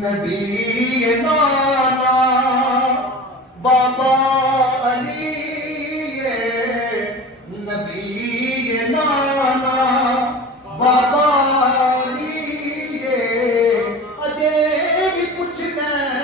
नबी ये नाना बाबा अली ये नबी ये नाना बाबा अली ये अजे भी कुछ मैं